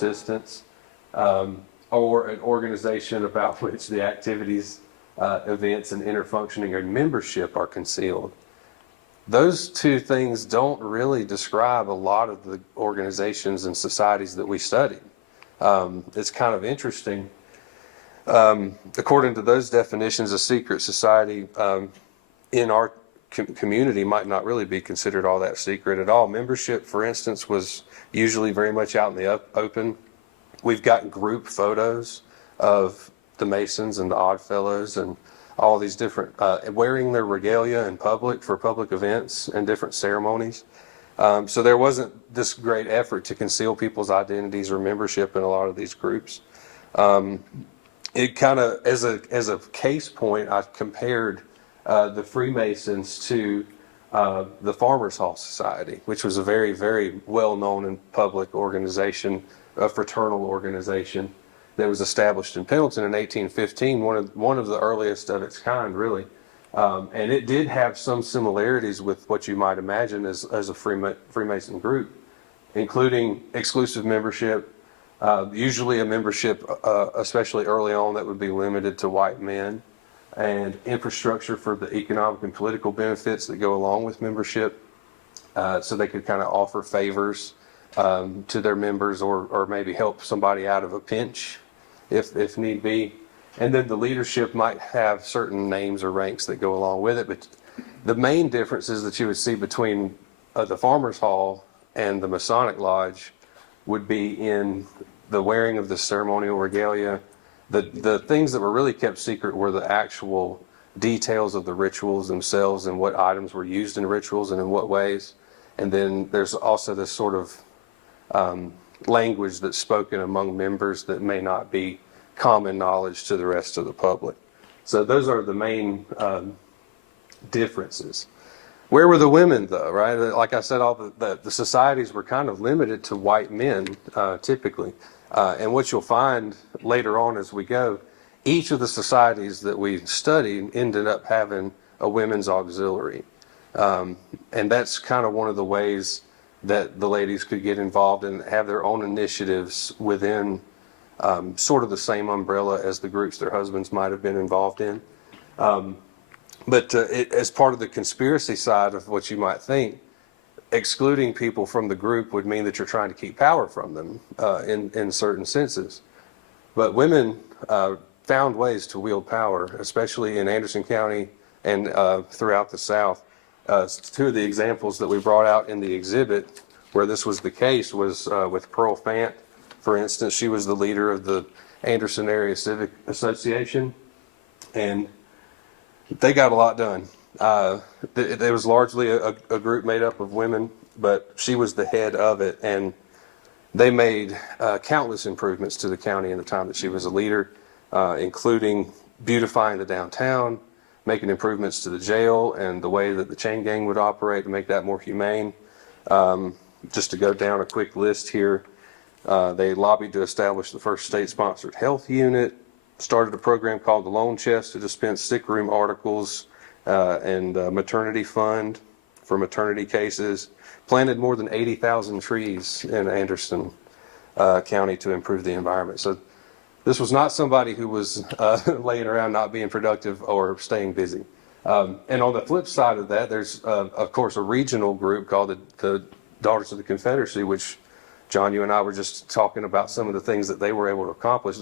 assistance, or an organization about which the activities, events, and inner functioning or membership are concealed. Those two things don't really describe a lot of the organizations and societies that we study. It's kind of interesting. According to those definitions, a secret society in our community might not really be considered all that secret at all. Membership, for instance, was usually very much out in the open. We've got group photos of the Masons and the Oddfellows and all these different, wearing their regalia in public for public events and different ceremonies. So there wasn't this great effort to conceal people's identities or membership in a lot of these groups. It kind of, as a case point, I compared the Freemasons to the Farmers Hall Society, which was a very, very well-known and public organization, a fraternal organization that was established in Pendleton in 1815, one of the earliest of its kind, really. And it did have some similarities with what you might imagine as a Freemason group, including exclusive membership, usually a membership, especially early on, that would be limited to white men, and infrastructure for the economic and political benefits that go along with membership, so they could kind of offer favors to their members, or maybe help somebody out of a pinch if need be. And then the leadership might have certain names or ranks that go along with it. But the main differences that you would see between the Farmers Hall and the Masonic Lodge would be in the wearing of the ceremonial regalia. The things that were really kept secret were the actual details of the rituals themselves and what items were used in rituals and in what ways. And then there's also this sort of language that's spoken among members that may not be common knowledge to the rest of the public. So those are the main differences. Where were the women, though, right? Like I said, all the societies were kind of limited to white men, typically. And what you'll find later on as we go, each of the societies that we studied ended up having a women's auxiliary. And that's kind of one of the ways that the ladies could get involved and have their own initiatives within sort of the same umbrella as the groups their husbands might have been involved in. But as part of the conspiracy side of what you might think, excluding people from the group would mean that you're trying to keep power from them in certain senses. But women found ways to wield power, especially in Anderson County and throughout the South. Two of the examples that we brought out in the exhibit where this was the case was with Pearl Fant. For instance, she was the leader of the Anderson Area Civic Association, and they got a lot done. It was largely a group made up of women, but she was the head of it, and they made countless improvements to the county in the time that she was a leader, including beautifying the downtown, making improvements to the jail and the way that the chain gang would operate to make that more humane. Just to go down a quick list here, they lobbied to establish the first state-sponsored health unit, started a program called the Loan Chest to dispense sick room articles and maternity fund for maternity cases, planted more than 80,000 trees in Anderson County to improve the environment. So this was not somebody who was laying around not being productive or staying busy. And on the flip side of that, there's, of course, a regional group called the Daughters of the Confederacy, which, John, you and I were just talking about some of the things that they were able to accomplish.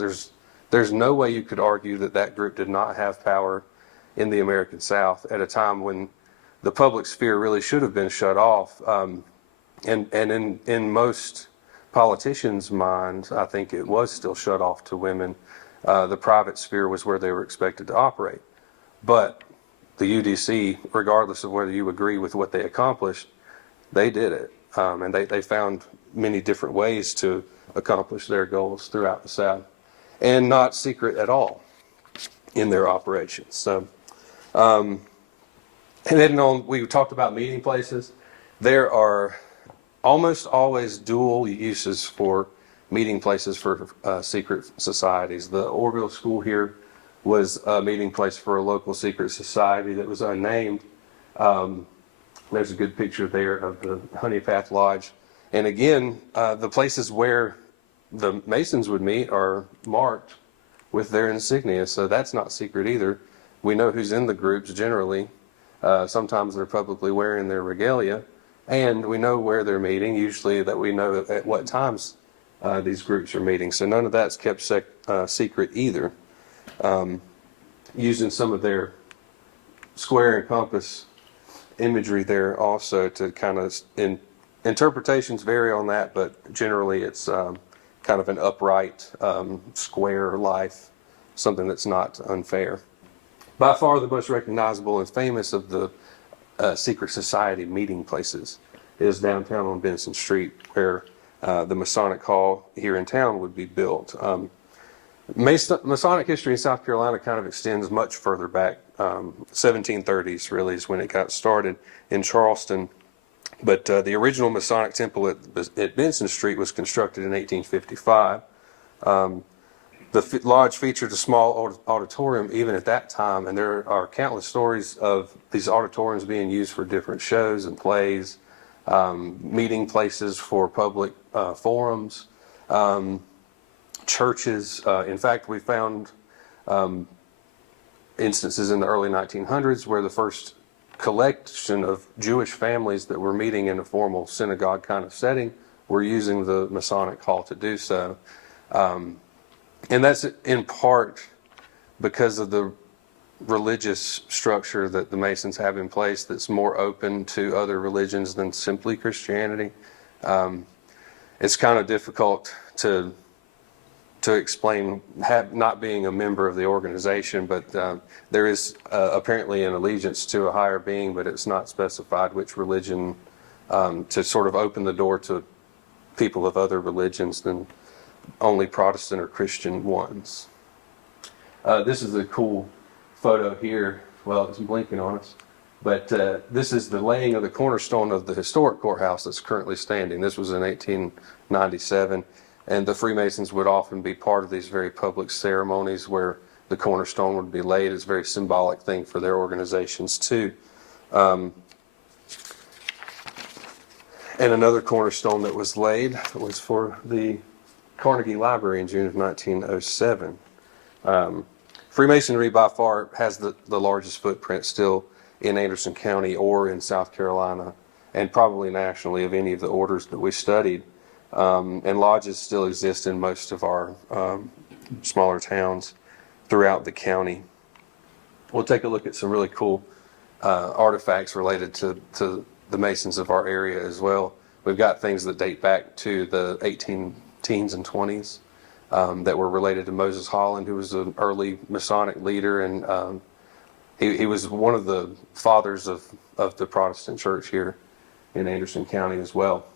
There's no way you could argue that that group did not have power in the American South at a time when the public sphere really should have been shut off. And in most politicians' minds, I think it was still shut off to women. The private sphere was where they were expected to operate. But the UDC, regardless of whether you agree with what they accomplished, they did it. And they found many different ways to accomplish their goals throughout the South, and not secret at all in their operations. So, and then we talked about meeting places. There are almost always dual uses for meeting places for secret societies. The Orville School here was a meeting place for a local secret society that was unnamed. There's a good picture there of the Honey Path Lodge. And again, the places where the Masons would meet are marked with their insignia, so that's not secret either. We know who's in the groups generally. Sometimes they're publicly wearing their regalia, and we know where they're meeting, usually that we know at what times these groups are meeting. So none of that's kept secret either. Using some of their square and compass imagery there also to kind of, interpretations vary on that, but generally it's kind of an upright square life, something that's not unfair. By far the most recognizable and famous of the secret society meeting places is downtown on Benson Street, where the Masonic Hall here in town would be built. Masonic history in South Carolina kind of extends much further back. 1730s really is when it got started in Charleston. But the original Masonic temple at Benson Street was constructed in 1855. The lodge featured a small auditorium even at that time, and there are countless stories of these auditoriums being used for different shows and plays, meeting places for public forums, churches. In fact, we found instances in the early 1900s where the first collection of Jewish families that were meeting in a formal synagogue kind of setting were using the Masonic Hall to do so. And that's in part because of the religious structure that the Masons have in place that's more open to other religions than simply Christianity. It's kind of difficult to explain not being a member of the organization, but there is apparently an allegiance to a higher being, but it's not specified which religion, to sort of open the door to people of other religions than only Protestant or Christian ones. This is a cool photo here. Well, it's blinking on us. But this is the laying of the cornerstone of the historic courthouse that's currently standing. This was in 1897. And the Freemasons would often be part of these very public ceremonies where the cornerstone would be laid. It's a very symbolic thing for their organizations too. And another cornerstone that was laid was for the Carnegie Library in June of 1907. Freemasonry by far has the largest footprint still in Anderson County or in South Carolina, and probably nationally of any of the orders that we studied. And lodges still exist in most of our smaller towns throughout the county. We'll take a look at some really cool artifacts related to the Masons of our area as well. We've got things that date back to the 18 teens and 20s that were related to Moses Holland, who was an early Masonic leader, and he was one of the fathers of the Protestant church here in Anderson County as well.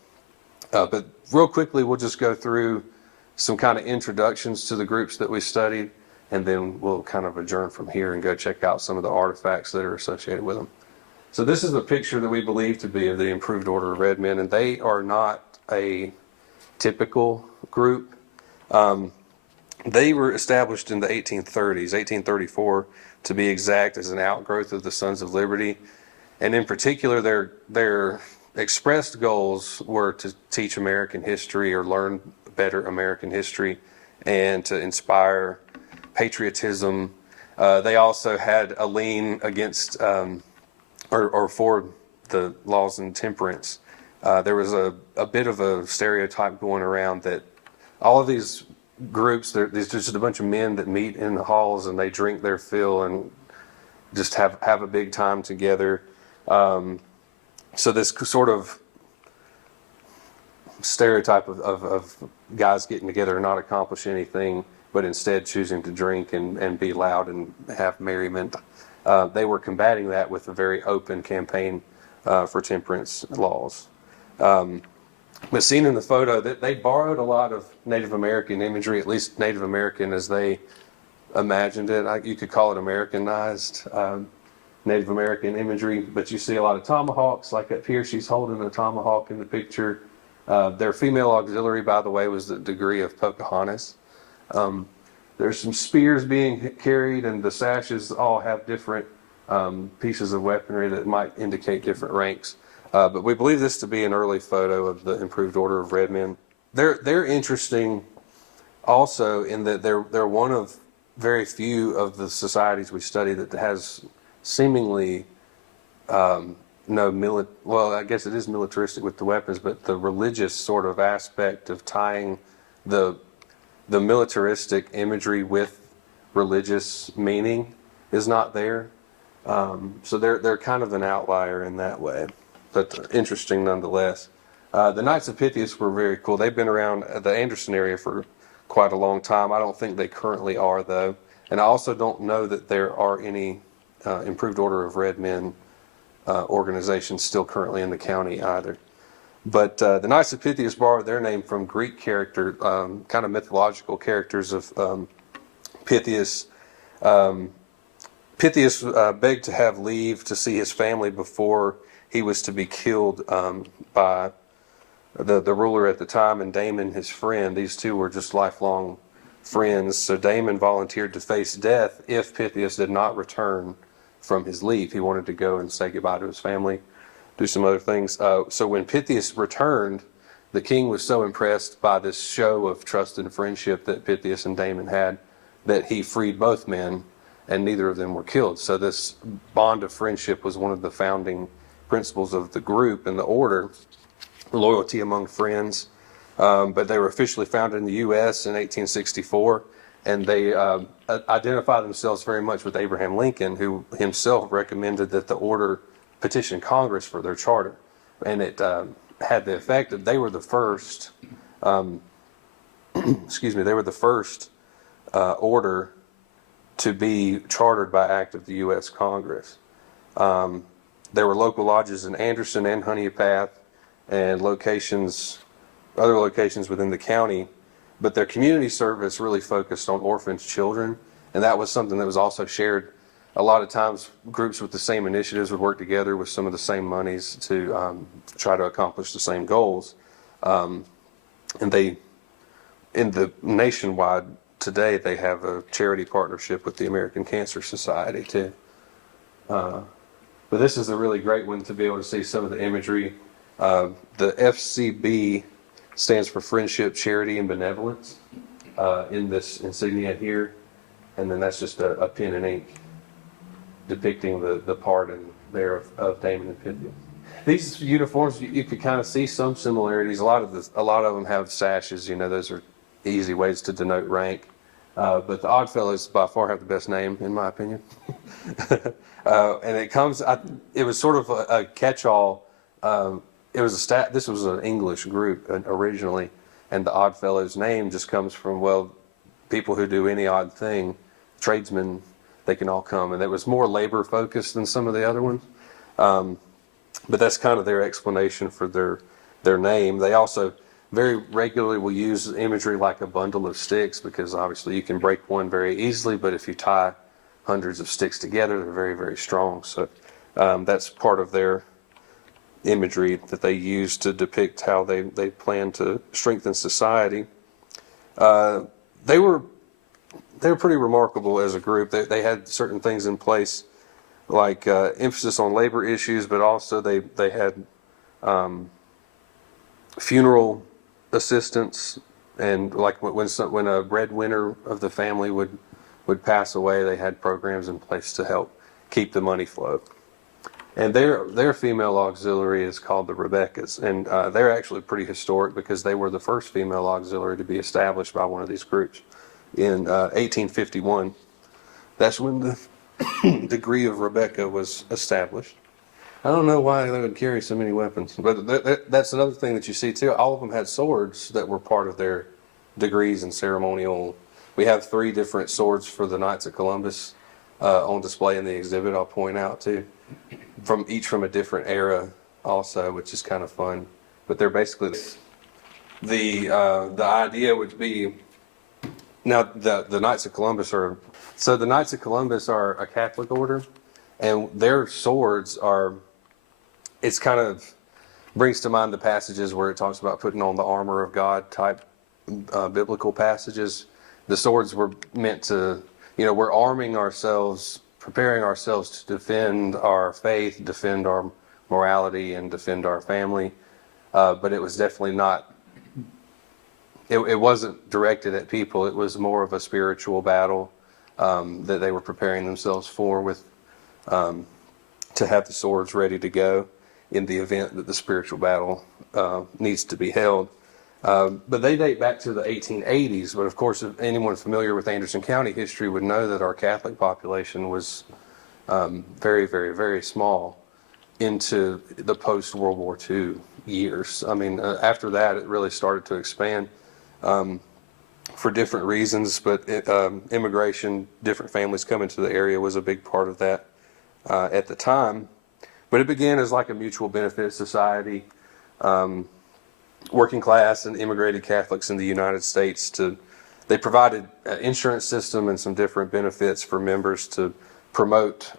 But real quickly, we'll just go through some kind of introductions to the groups that we studied, and then we'll kind of adjourn from here and go check out some of the artifacts that are associated with them. So this is the picture that we believe to be of the Improved Order of Red Men, and they are not a typical group. They were established in the 1830s, 1834 to be exact, as an outgrowth of the Sons of Liberty. And in particular, their expressed goals were to teach American history or learn better American history and to inspire patriotism. They also had a lean against or for the laws and temperance. There was a bit of a stereotype going around that all of these groups, there's just a bunch of men that meet in the halls and they drink their fill and just have a big time together. So this sort of stereotype of guys getting together and not accomplish anything, but instead choosing to drink and be loud and have merriment. They were combating that with a very open campaign for temperance laws. But seen in the photo, that they borrowed a lot of Native American imagery, at least Native American as they imagined it. You could call it Americanized Native American imagery, but you see a lot of tomahawks. Like up here, she's holding a tomahawk in the picture. Their female auxiliary, by the way, was the degree of Pocahontas. There's some spears being carried, and the sashes all have different pieces of weaponry that might indicate different ranks. But we believe this to be an early photo of the Improved Order of Red Men. They're interesting also in that they're one of very few of the societies we study that has seemingly no well, I guess it is militaristic with the weapons, but the religious sort of aspect of tying the militaristic imagery with religious meaning is not there. So they're kind of an outlier in that way, but interesting nonetheless. The Knights of Pythias were very cool. They've been around the Anderson area for quite a long time. I don't think they currently are, though. And I also don't know that there are any Improved Order of Red Men organizations still currently in the county either. But the Knights of Pythias borrowed their name from Greek character, kind of mythological characters of Pythias. Pythias begged to have leave to see his family before he was to be killed by the ruler at the time, and Damon, his friend. These two were just lifelong friends. So Damon volunteered to face death if Pythias did not return from his leave. He wanted to go and say goodbye to his family, do some other things. So when Pythias returned, the king was so impressed by this show of trust and friendship that Pythias and Damon had that he freed both men, and neither of them were killed. So this bond of friendship was one of the founding principles of the group and the order, loyalty among friends. But they were officially founded in the U.S. in 1864, and they identify themselves very much with Abraham Lincoln, who himself recommended that the order petition Congress for their charter. And it had the effect that they were the first, they were the first order to be chartered by act of the U.S. Congress. There were local lodges in Anderson and Honeypath and other locations within the county, but their community service really focused on orphaned children, and that was something that was also shared. A lot of times groups with the same initiatives would work together with some of the same monies to try to accomplish the same goals. And they, in the nationwide today, they have a charity partnership with the American Cancer Society too. But this is a really great one to be able to see some of the imagery. The FCB stands for Friendship, Charity, and Benevolence in this insignia here. And then that's just a pen and ink depicting the part in there of Damon and Pythias. These uniforms, you could kind of see some similarities. A lot of them have sashes. Those are easy ways to denote rank. But the Oddfellows by far have the best name, in my opinion. And it was sort of a catch-all. This was an English group originally, and the Oddfellows name just comes from, people who do any odd thing, tradesmen, they can all come. And it was more labor focused than some of the other ones. But that's kind of their explanation for their name. They also very regularly will use imagery like a bundle of sticks, because obviously you can break one very easily, but if you tie hundreds of sticks together, they're very, very strong. So that's part of their imagery that they use to depict how they plan to strengthen society. They were pretty remarkable as a group. They had certain things in place, like emphasis on labor issues, but also they had funeral assistance, and like when a breadwinner of the family would pass away, they had programs in place to help keep the money flow. And their female auxiliary is called the Rebeccas, and they're actually pretty historic because they were the first female auxiliary to be established by one of these groups in 1851. That's when the degree of Rebecca was established. I don't know why they would carry so many weapons, but that's another thing that you see too. All of them had swords that were part of their degrees and ceremonial. We have 3 different swords for the Knights of Columbus on display in the exhibit, I'll point out too, from a different era also, which is kind of fun. But they're basically the idea would be, now the Knights of Columbus are a Catholic order, and their swords are, it's kind of brings to mind the passages where it talks about putting on the armor of God type biblical passages. The swords were meant to, we're arming ourselves, preparing ourselves to defend our faith, defend our morality, and defend our family. But it was definitely not it wasn't directed at people. It was more of a spiritual battle that they were preparing themselves for, with to have the swords ready to go in the event that the spiritual battle needs to be held. But they date back to the 1880s. But of course, if anyone familiar with Anderson County history would know that our Catholic population was very, very, very small into the post-World War II years. I mean, after that, it really started to expand for different reasons, but immigration, different families coming to the area was a big part of that at the time. But it began as like a mutual benefit society. Working class and immigrated Catholics in the United States, they provided an insurance system and some different benefits for members to promote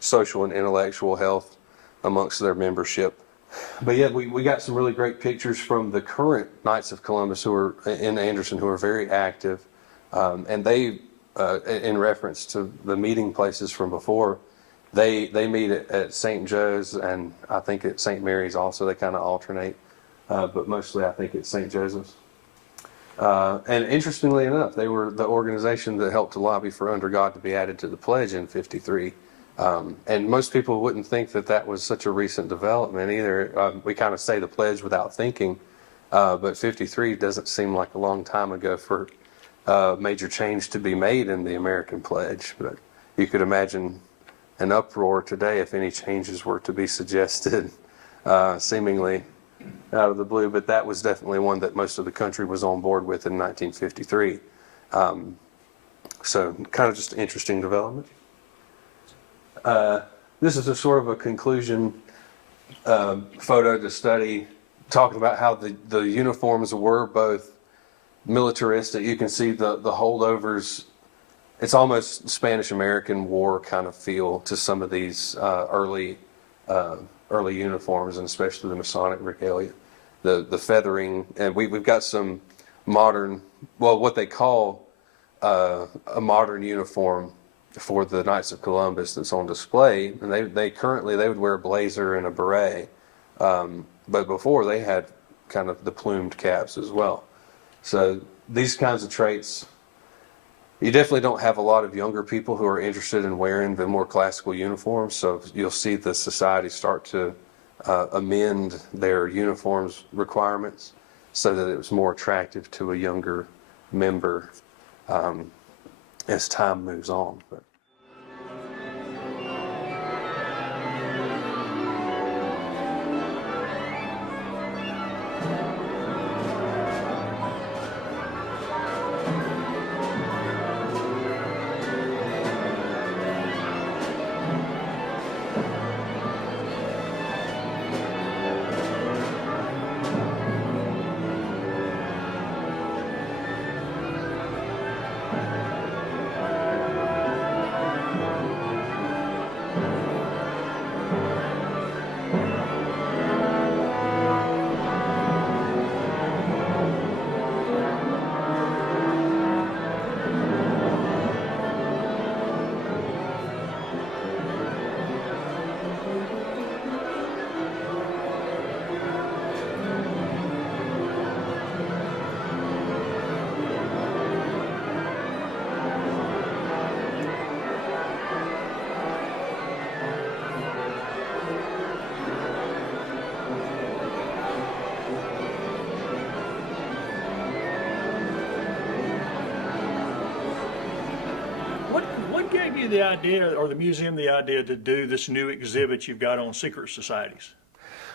social and intellectual health amongst their membership. But yeah, we got some really great pictures from the current Knights of Columbus who are in Anderson, who are very active. And they, in reference to the meeting places from before, they meet at St. Joe's, and I think at St. Mary's also. They kind of alternate, but mostly I think it's St. Joseph's. And interestingly enough, they were the organization that helped to lobby for Under God to be added to the pledge in '53. And most people wouldn't think that that was such a recent development either. We kind of say the pledge without thinking, but '53 doesn't seem like a long time ago for major change to be made in the American pledge. But you could imagine an uproar today if any changes were to be suggested, seemingly out of the blue. But that was definitely one that most of the country was on board with in 1953. So kind of just an interesting development. This is a sort of a conclusion photo to study, talking about how the uniforms were both militaristic. You can see the holdovers. It's almost Spanish-American War kind of feel to some of these early uniforms, and especially the Masonic regalia. The feathering, and we've got some modern, well, what they call a modern uniform for the Knights of Columbus that's on display. And they currently would wear a blazer and a beret, but before they had kind of the plumed caps as well. So these kinds of traits, you definitely don't have a lot of younger people who are interested in wearing the more classical uniforms. So you'll see the society start to amend their uniforms requirements so that it was more attractive to a younger member as time moves on. But What gave you the idea, or the museum the idea, to do this new exhibit you've got on secret societies?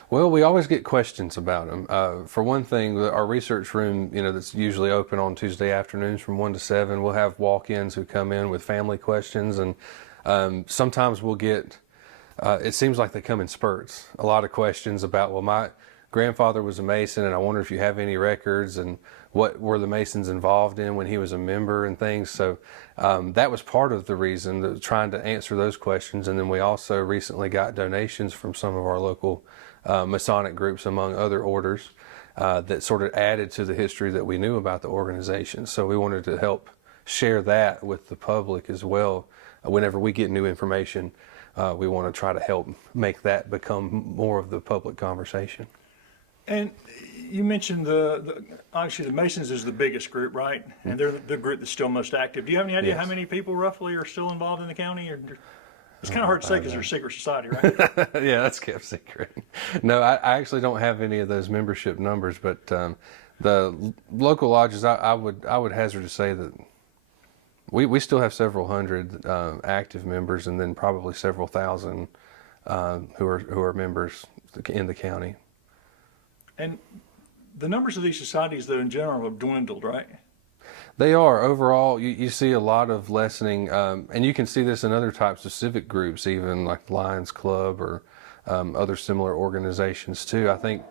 well, we always get questions about them. For one thing, our research room, that's usually open on Tuesday afternoons from 1 to 7. We'll have walk-ins who come in with family questions, and sometimes we'll get, it seems like they come in spurts, a lot of questions about, well, my grandfather was a Mason, and I wonder if you have any records, and what were the Masons involved in when he was a member and things. So that was part of the reason, trying to answer those questions. And then we also recently got donations from some of our local Masonic groups, among other orders, that sort of added to the history that we knew about the organization. So we wanted to help share that with the public as well. Whenever we get new information, we want to try to help make that become more of the public conversation. And you mentioned obviously the Masons is the biggest group, right? And they're the group that's still most active. Do you have any idea Yes. how many people roughly are still involved in the county? Or it's kind of hard to say because they're a secret society, right? Yeah, that's kept secret. No, I actually don't have any of those membership numbers, but the local lodges, I would hazard to say that we still have several hundred active members, and then probably several thousand who are members in the county. And the numbers of these societies, though, in general, have dwindled, right? They are. Overall, you see a lot of lessening, and you can see this in other types of civic groups, even like Lions Club or other similar organizations too. I think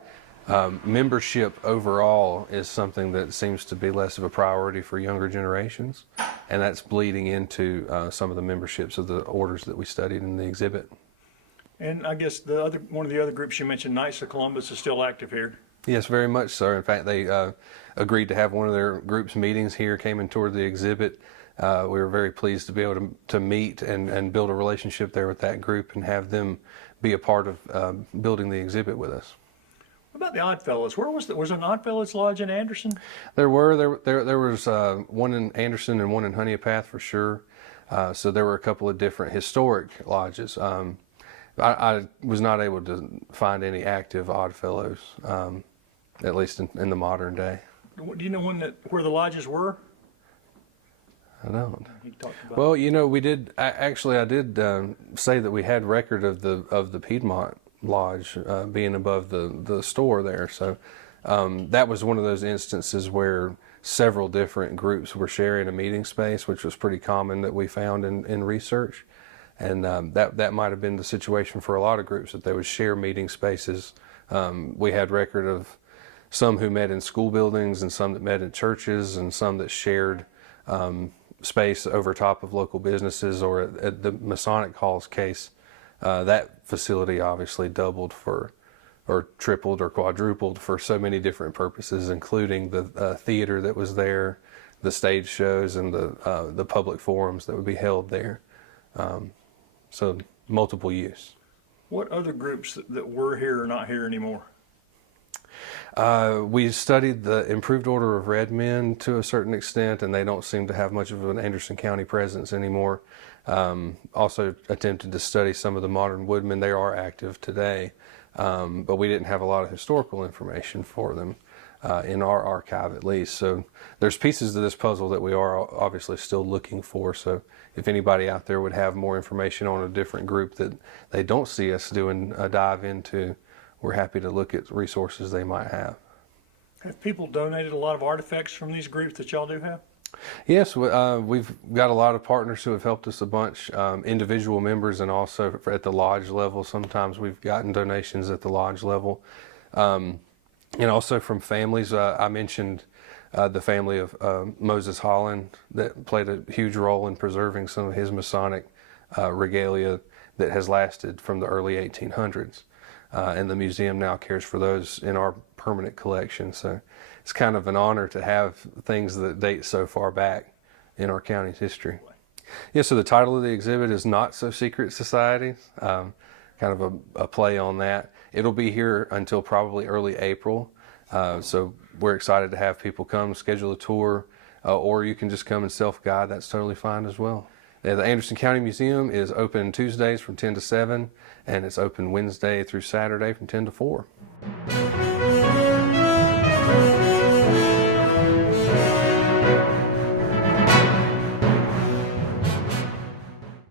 membership overall is something that seems to be less of a priority for younger generations, and that's bleeding into some of the memberships of the orders that we studied in the exhibit. And I guess one of the other groups you mentioned, Knights of Columbus, is still active here. Yes, very much so. In fact, they agreed to have one of their group's meetings here, came and toured the exhibit. We were very pleased to be able to meet and build a relationship there with that group and have them be a part of building the exhibit with us. What about the Oddfellows? Was there an Oddfellows Lodge in Anderson? There was one in Anderson and one in Honeypath for sure. So there were a couple of different historic lodges. I was not able to find any active Oddfellows, at least in the modern day. Do you know where the lodges were? I don't. You talked about Well, we did. I did say that we had record of the Piedmont Lodge being above the store there. So that was one of those instances where several different groups were sharing a meeting space, which was pretty common that we found in research. And that might have been the situation for a lot of groups, that they would share meeting spaces. We had record of some who met in school buildings and some that met in churches and some that shared space over top of local businesses, or at the Masonic Hall's case, that facility obviously doubled or tripled or quadrupled for so many different purposes, including the theater that was there, the stage shows, and the public forums that would be held there. So multiple use. what other groups that were here are not here anymore? We studied the Improved Order of Red Men to a certain extent, and they don't seem to have much of an Anderson County presence anymore. Also attempted to study some of the Modern Woodmen. They are active today, but we didn't have a lot of historical information for them in our archive, at least. So there's pieces of this puzzle that we are obviously still looking for. So if anybody out there would have more information on a different group that they don't see us doing a dive into, we're happy to look at resources they might have. Have people donated a lot of artifacts from these groups that y'all do have? Yes, we've got a lot of partners who have helped us a bunch, individual members, and also at the lodge level. Sometimes we've gotten donations at the lodge level. And also from families. I mentioned the family of Moses Holland that played a huge role in preserving some of his Masonic regalia that has lasted from the early 1800s. And the museum now cares for those in our permanent collection. So it's kind of an honor to have things that date so far back in our county's history. Yeah, so the title of the exhibit is Not So Secret Societies, kind of a play on that. It'll be here until probably early April. So we're excited to have people come, schedule a tour, or you can just come and self-guide. That's totally fine as well. The Anderson County Museum is open Tuesdays from 10 to 7, and it's open Wednesday through Saturday from 10 to 4.